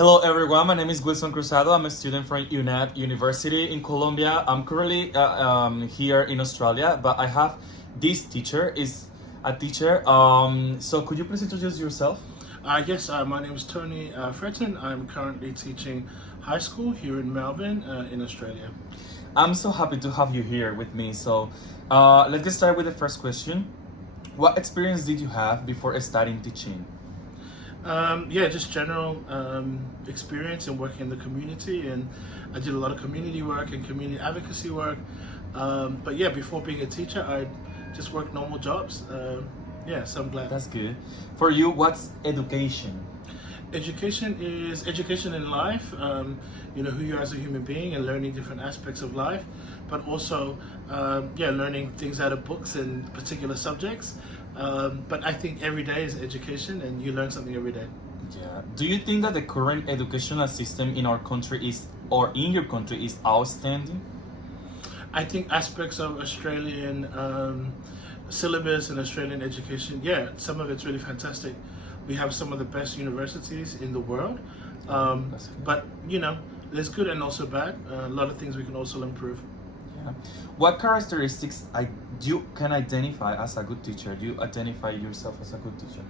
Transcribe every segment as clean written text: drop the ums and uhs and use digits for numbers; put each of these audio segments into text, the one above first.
Hello everyone, my name is Wilson Cruzado. I'm a student from UNAD University in Colombia. I'm currently here in Australia, but I have this teacher, is a teacher. So could you please introduce yourself? Yes, my name is Tony Fretton. I'm currently teaching high school here in Melbourne, in Australia. I'm so happy to have you here with me. So let's get started with the first question. What experience did you have before starting teaching? Just general experience in working in the community, and I did a lot of community work and community advocacy work. But yeah, before being a teacher, I just worked normal jobs. So I'm glad. That's good. For you, what's education? Education is education in life, who you are as a human being and learning different aspects of life, but also, learning things out of books and particular subjects. But I think every day is education and you learn something every day. Yeah. Do you think that the current educational system in our country is, or in your country, is outstanding? I think aspects of Australian syllabus and Australian education, some of it's really fantastic. We have some of the best universities in the world, but there's good and also bad. A lot of things we can also improve. Yeah. What characteristics you can identify as a good teacher? Do you identify yourself as a good teacher?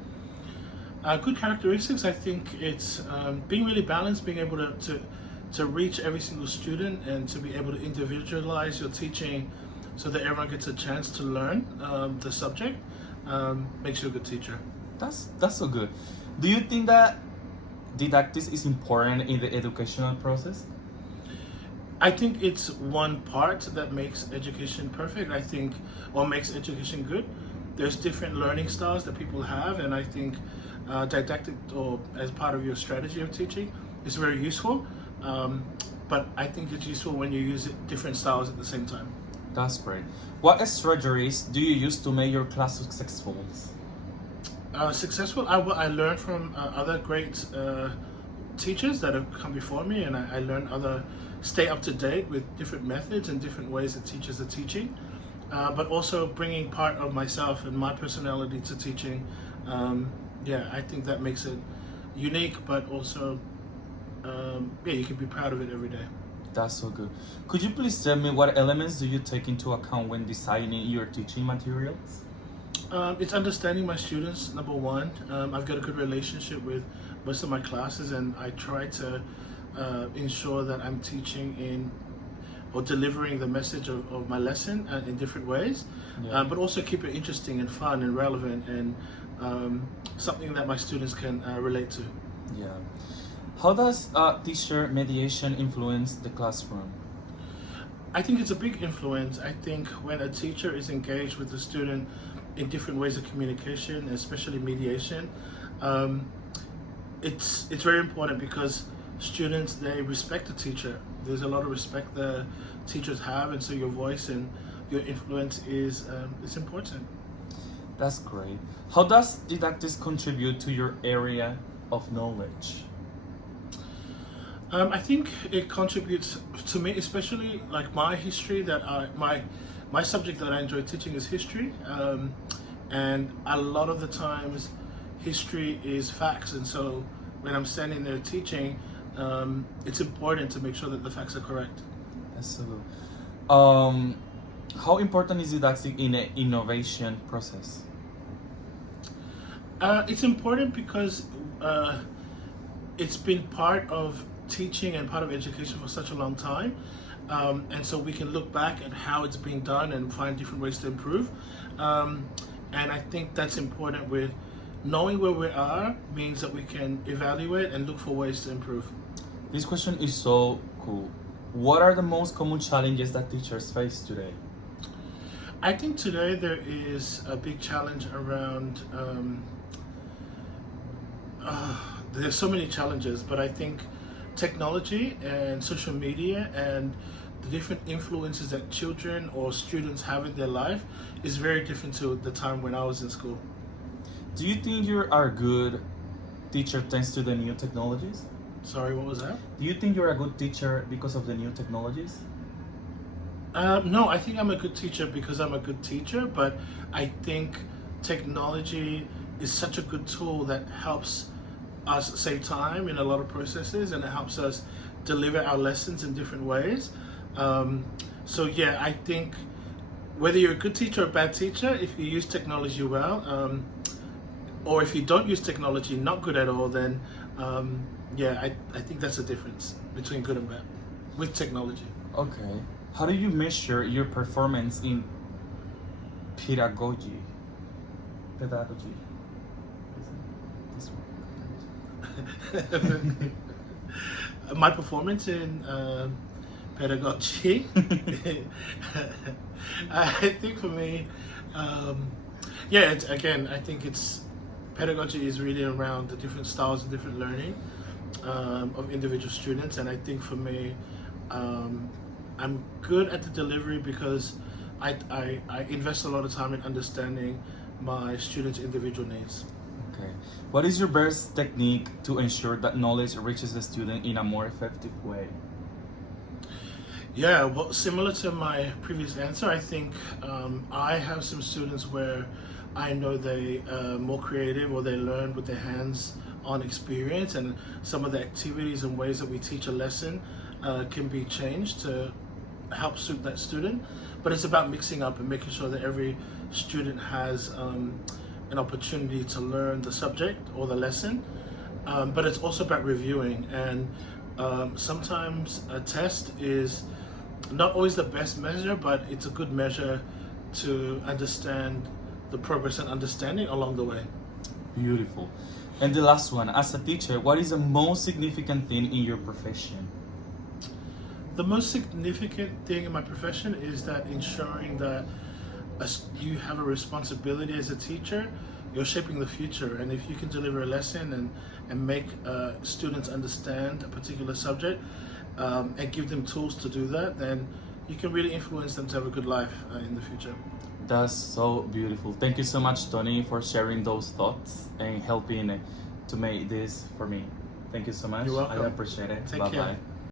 Good characteristics, I think it's being really balanced, being able to reach every single student and to be able to individualize your teaching so that everyone gets a chance to learn the subject, makes you a good teacher. That's so good. Do you think that didactics is important in the educational process? I think it's one part that makes education perfect, or makes education good. There's different learning styles that people have, and I think didactic, or as part of your strategy of teaching, is very useful. But I think it's useful when you use different styles at the same time. That's great. What strategies do you use to make your class successful? What I learned from other great teachers that have come before me, and I learned stay up to date with different methods and different ways that teachers are teaching, but also bringing part of myself and my personality to teaching. I think that makes it unique, but also you can be proud of it every day. That's so good. Could you please tell me what elements do you take into account when designing your teaching materials? It's understanding my students, number one. I've got a good relationship with most of my classes, and I try to ensure that I'm teaching or delivering the message of my lesson in different ways, but also keep it interesting and fun and relevant and something that my students can relate to. Yeah. How does teacher mediation influence the classroom? I think it's a big influence. I think when a teacher is engaged with the student in different ways of communication, especially mediation, it's very important because students, they respect the teacher. There's a lot of respect the teachers have, and so your voice and your influence is important. That's great. How does didactics contribute to your area of knowledge? I think it contributes to me, especially like my history. My subject that I enjoy teaching is history, and a lot of the times, history is facts, and so when I'm standing there teaching, it's important to make sure that the facts are correct. That's so good. How important is didactic in an innovation process? It's important because it's been part of teaching and part of education for such a long time, and so we can look back at how it's being done and find different ways to improve. And I think that's important. With knowing where we are means that we can evaluate and look for ways to improve. This question is so cool. What are the most common challenges that teachers face today? I think today there is a big challenge around, there's so many challenges, but I think technology and social media and the different influences that children or students have in their life is very different to the time when I was in school. Do you think you are a good teacher thanks to the new technologies? Sorry, what was that? Do you think you're a good teacher because of the new technologies? No, I think I'm a good teacher because I'm a good teacher, but I think technology is such a good tool that helps us save time in a lot of processes, and it helps us deliver our lessons in different ways. So yeah, I think whether you're a good teacher or a bad teacher, if you use technology well, or if you don't use technology, not good at all, then I think that's the difference between good and bad with technology. Okay. How do you measure your performance in pedagogy? Pedagogy. This one. My performance in pedagogy, I think for me, I think it's pedagogy is really around the different styles and different learning of individual students, and I think for me, I'm good at the delivery because I invest a lot of time in understanding my students' individual needs. Okay. What is your best technique to ensure that knowledge reaches the student in a more effective way? Yeah, well, similar to my previous answer, I think I have some students where I know they are more creative, or they learn with their hands-on experience, and some of the activities and ways that we teach a lesson can be changed to help suit that student. But it's about mixing up and making sure that every student has an opportunity to learn the subject or the lesson. But it's also about reviewing, and sometimes a test is not always the best measure, but it's a good measure to understand the progress and understanding along the way. Beautiful. And the last one, as a teacher, what is the most significant thing in your profession? The most significant thing in my profession is that ensuring that you have a responsibility as a teacher. You're shaping the future, and if you can deliver a lesson and make students understand a particular subject and give them tools to do that, then you can really influence them to have a good life in the future. That's so beautiful. Thank you so much, Tony, for sharing those thoughts and helping to make this for me. Thank you so much. You're welcome. I appreciate it. Take Bye-bye. care.